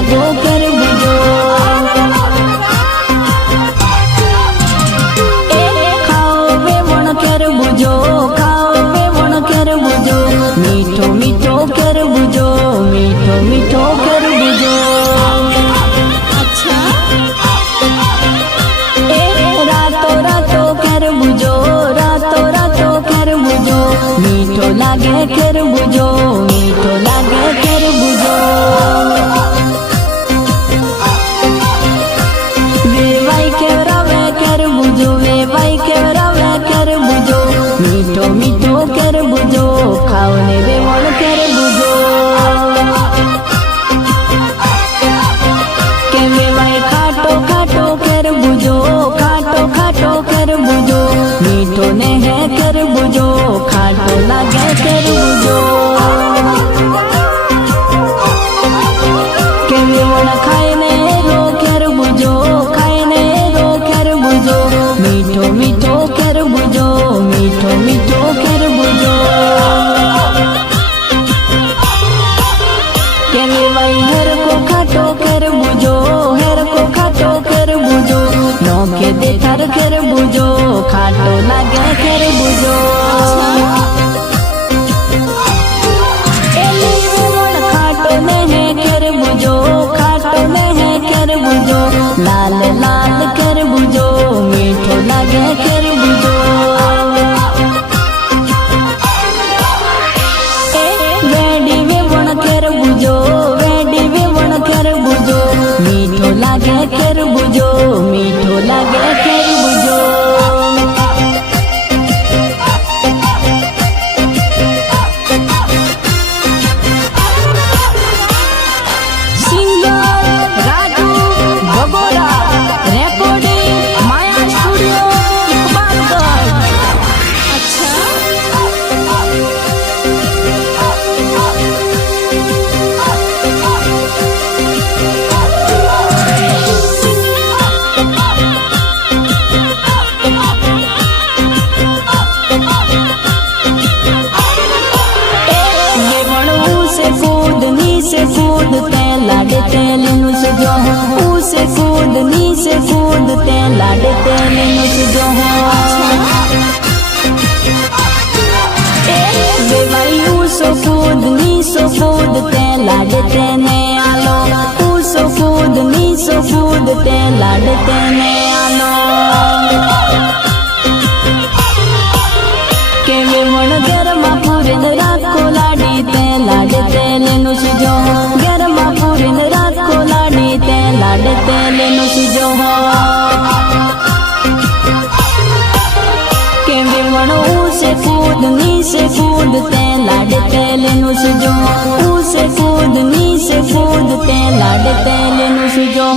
लागो कर बुझो खाओ वेवण कर बुझो खाओ वेवण कर बुझो मीठो मीठो कर बुझो मीठो मीठो कर बुझो अच्छा रातो रातो कर बुझो रातो रातो कर बुझो मीठो लागे कर बुझो मीठो लागे कर बुझो वेवाई केवरावे कर बुझो वेवाई केवरावे कर बुझो मीठो मीठो कर बुझो खाओ ने वेवण कर बुझो के वेवाई खाटो खाटो कर बुझो खाटो खाटो कर बुझो मीठो ने है कर बुझो खाटो लागे कर बुझो के वेवण खाए ने रो कर बुझो खाए ने रो कर बुझो मीठो मीठो कर बुझो मीठो मीठो कर बुझो के वेवाई हर को खाटो कर बुझो हर को खाटो कर बुझो नौके देखार कर बुझो खाटो लागे कर बुझो खाटो नहीं कर बुझो खाटो नहीं कर बुझो लाल लाल कर बुझो मीठो लागे कर बुझो वेडी वेवण कर बुझो वेडी वेवण कर बुझो मीठो लागे कर बुझो मीठो लागे कर बुझो कूदते लाडते नुस जो उसे कूद नीचे कूदते लाडते नुस जो वेवाई उसो कूद नीसो कूदते लाडते ने आलो उसो कूद नीसो कूदते लाडते ने आलो के वेवण गरमा पूरन राखो लाडते लाडते नुस जो गरमा पूरन राखो लाडते लाडते नुस जो के वेवण उसे कूद नीचे कूदते लाडते नुस जो उसे कूद नीचे कूदते लाडते नुस जो